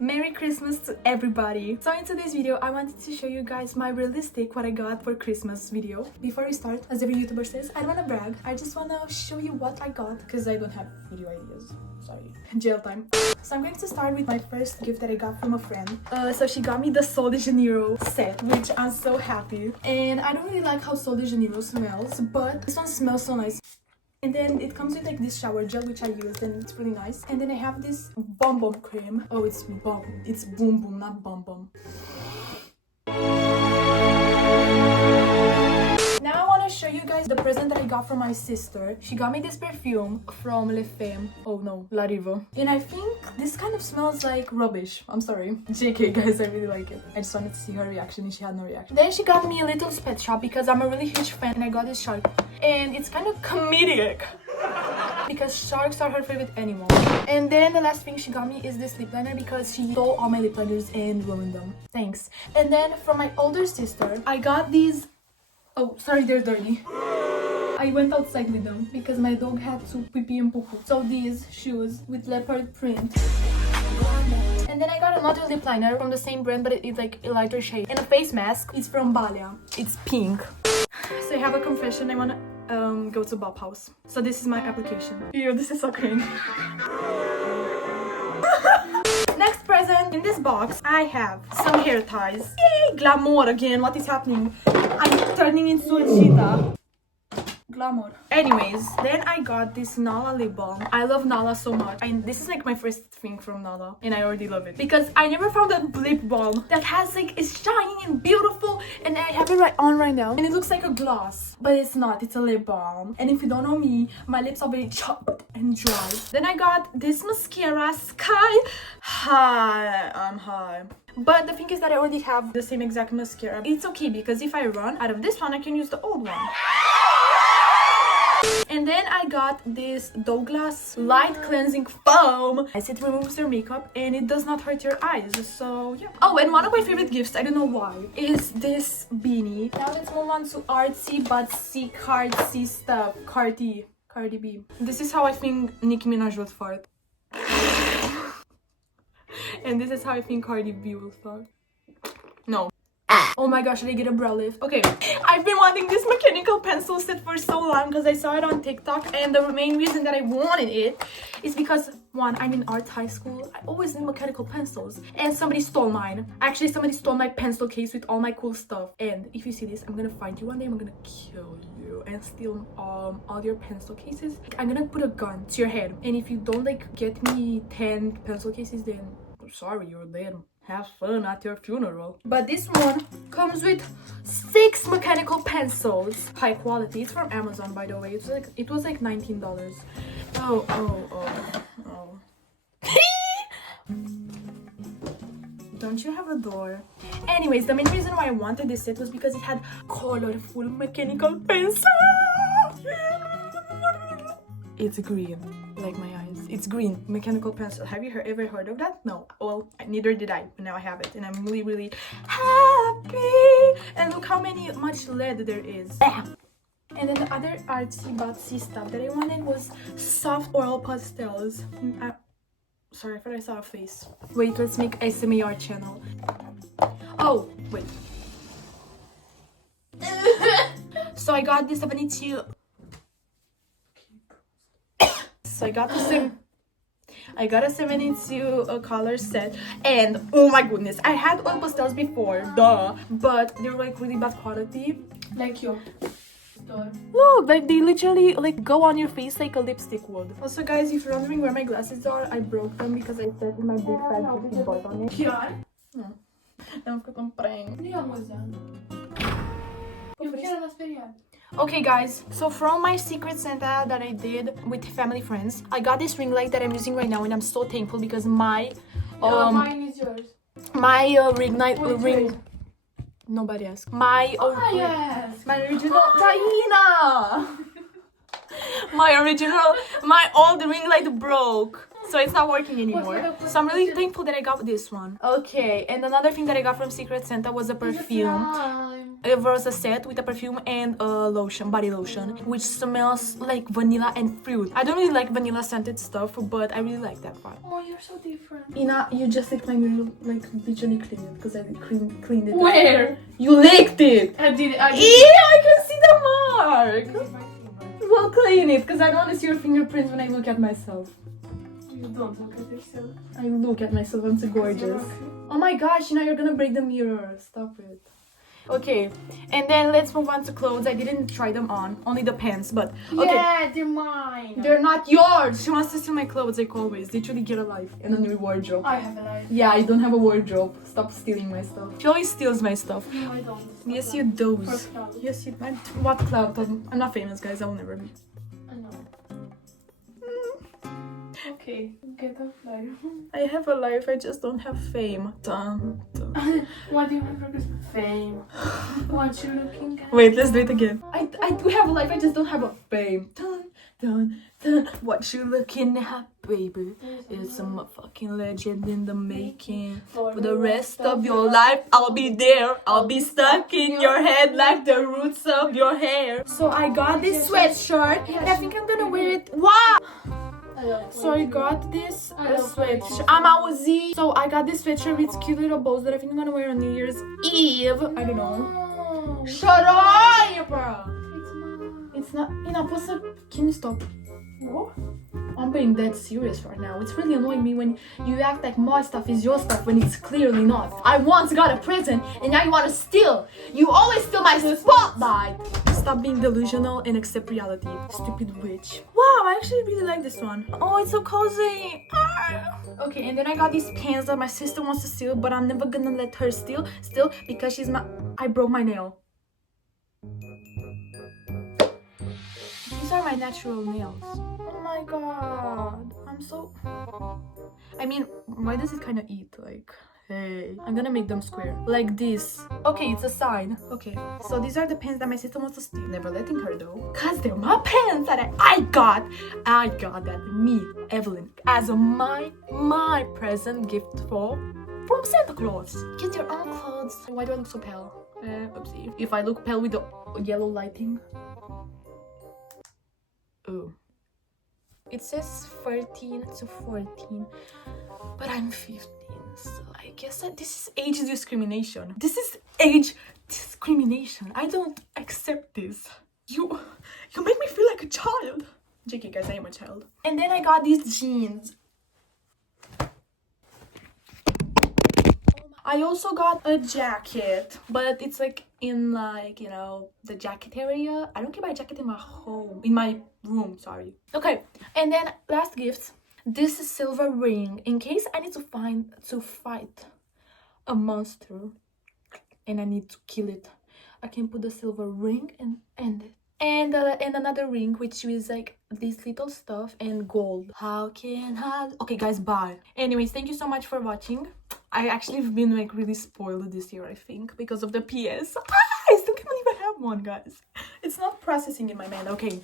Merry Christmas to everybody! So in today's video, I wanted to show you guys my realistic what I got for Christmas video. Before we start, as every YouTuber says, I don't want to brag. I just want to show you what I got because I don't have video ideas. Sorry. Jail time. So I'm going to start with my first gift that I got from a friend. So she got me the Sol de Janeiro set, which I'm so happy. And I don't really like how Sol de Janeiro smells, but this one smells so nice. And then it comes with like this shower gel which I used and it's really nice. And then I have this Bum Bum cream. Oh, it's Bum. It's Boom Boom, not Bum Bum. Now I want to show you guys the present that I got from my sister. She got me this perfume from Le Femme. Oh no, La Riva. And I think this kind of smells like rubbish. I'm sorry. JK guys, I really like it. I just wanted to see her reaction and she had no reaction. Then she got me a little pet shop because I'm a really huge fan and I got this shark. And it's kind of comedic because sharks are her favorite animal. And then the last thing she got me is this lip liner because she stole all my lip liners and ruined them. Thanks. And then from my older sister, I got these. Oh, sorry, they're dirty. I went outside with them because my dog had to pee and poo-poo. So these shoes with leopard print. And then I got another lip liner from the same brand, but it's like a lighter shade. And a face mask is from Balia. It's pink. So I have a confession. I wanna go to Bob House. So this is my application. Ew, this is so cringe. Next present in this box, I have some hair ties. Yay! Glamour again. What is happening? I'm turning into a cheetah. Glamour. Anyways, then I got this Nala lip balm. I love Nala so much. And this is like my first thing from Nala. And I already love it. Because I never found a lip balm that has like, it's shiny and beautiful. And I have it on right now. And it looks like a gloss. But it's not. It's a lip balm. And if you don't know me, my lips are very chapped and dry. Then I got this mascara, Sky High. I'm high. But the thing is that I already have the same exact mascara. It's okay because if I run out of this one, I can use the old one. And then I got this Douglas Light Cleansing Foam. It removes your makeup and it does not hurt your eyes. So yeah. Oh, and one of my favorite gifts, I don't know why, is this beanie. Now let's move on to artsy butsy cardsy stuff. Cardi B. This is how I think Nicki Minaj would fart. And this is how I think Cardi B will fart. No. Oh my gosh, should I get a brow lift? Okay, I've been wanting this mechanical pencil set for so long because I saw it on TikTok, and the main reason that I wanted it is because, one, I'm in art high school. I always need mechanical pencils, and somebody stole mine. Actually, somebody stole my pencil case with all my cool stuff. And if you see this, I'm gonna find you one day. I'm gonna kill you and steal all your pencil cases. I'm gonna put a gun to your head, and if you don't like get me 10 pencil cases, then sorry, you're dead. Have fun at your funeral. But this one comes with 6 mechanical pencils. High quality. It's from Amazon, by the way. It was like $19. Oh. Don't you have a door? Anyways, the main reason why I wanted this set was because it had colorful mechanical pencils. It's green, like my eyes. It's green, mechanical pencil. Have you ever heard of that? No. Well, neither did I, but now I have it. And I'm really, really happy. And look how much lead there is. Bam! And then the other artsy butsy stuff that I wanted was soft oil pastels. Sorry, I thought I saw a face. Wait, let's make ASMR channel. Oh, wait. So I got this 72. So I got a 72 color set, and oh my goodness, I had oil pastels before, duh, but they were like really bad quality. Like you. Look, like they literally like go on your face like a lipstick would. Also guys, if you're wondering where my glasses are, I broke them because I set my big fat big boy on it. Yeah. No. Não fico comprando. Okay guys, so from my Secret Santa that I did with family friends, I got this ring light that I'm using right now, and I'm so thankful because my mine is yours. My ring. Nobody asked. My original Diana. my old ring light broke. So it's not working anymore. So I'm really thankful that I got this one. Okay, and another thing that I got from Secret Santa was a perfume. It was a set with a perfume and a lotion, body lotion, which smells like vanilla and fruit. I don't really like vanilla scented stuff, but I really like that one. Oh, you're so different. Ina, you just licked my mirror, like literally cleaned it, because I cleaned it. Where? You licked it! I did. Ew, I can see the mark! This is my finger. Well, clean it, because I don't want to see your fingerprints when I look at myself. You don't look at yourself. I look at myself, I'm so gorgeous. Oh my gosh, Ina, you're gonna break the mirror. Stop it. Okay, and then let's move on to clothes. I didn't try them on, only the pants, but okay. Yeah, they're mine. They're not yours. She wants to steal my clothes like always. Literally get a life and a new wardrobe. I have a life. Yeah, I don't have a wardrobe. Stop stealing my stuff. She always steals my stuff. No, I don't. Yes, you do. First cloud. Yes, you. What cloud? I'm not famous, guys. I will never be. I know. Okay, get a flyer. I have a life. I just don't have fame. Dun, dun. What do you have for Christmas? Fame. What you looking at? Wait, let's do it again. I do have a life. I just don't have a fame. Dun, dun, dun. What you looking at, baby? It's a motherfucking legend in the making. For the rest of your life, I'll be there. I'll be stuck in your head like the roots of your hair. So I got this sweatshirt, and I think I'm gonna wear it. Wow! So I got this sweatshirt. I'm Aussie. So I got this sweatshirt with cute little bows that I think I'm gonna wear on New Year's Eve. I don't know. Shut up! It's mine. It's not. Can you stop? What? I'm being dead serious right now. It's really annoying me when you act like my stuff is your stuff when it's clearly not. I once got a present and now you want to steal. You always steal my spotlight. Stop being delusional and accept reality. Stupid witch. Wow, I actually really like this one. Oh, it's so cozy. Ah. Okay, and then I got these pants that my sister wants to steal, but I'm never gonna let her steal because I broke my nail. These are my natural nails. Oh my god. I mean, why does it kind of eat? Like, hey. I'm gonna make them square. Like this. Okay, it's a sign. Okay. So these are the pants that my sister wants to steal. Never letting her though. Cause they're my pants that I got that me, Evelyn, as my present gift from Santa Claus. Get your own clothes. Why do I look so pale? Oopsie. If I look pale with the yellow lighting. Oh. It says 13 to 14, but I'm 15, so I guess this is age discrimination. This is age discrimination. I don't accept this. You make me feel like a child. JK, guys, I am a child. And then I got these jeans. I also got a jacket, but it's like in like, you know, the jacket area. I don't keep my jacket in my room, sorry. Okay, and then last gift. This is silver ring in case I need to fight a monster and I need to kill it. I can put the silver ring and another ring which is like this little stuff and gold. How can I? Okay, guys, bye. Anyways, thank you so much for watching. I actually have been like really spoiled this year, I think, because of the PS. I still can't believe I have one, guys. It's not processing in my mind. Okay,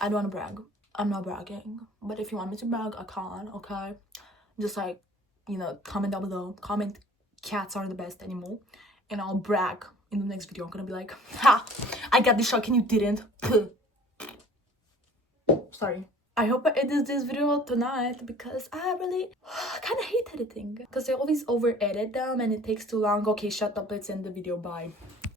I don't want to brag. I'm not bragging, but if you want me to brag, I can. Okay, just like, you know, comment down below. Comment cats are the best animal, and I'll brag in the next video. I'm gonna be like, ha, I got this shock and you didn't. Sorry. I hope I edit this video tonight because I really kind of hate editing because I always over edit them and it takes too long. Okay, shut up, let's end the video. Bye.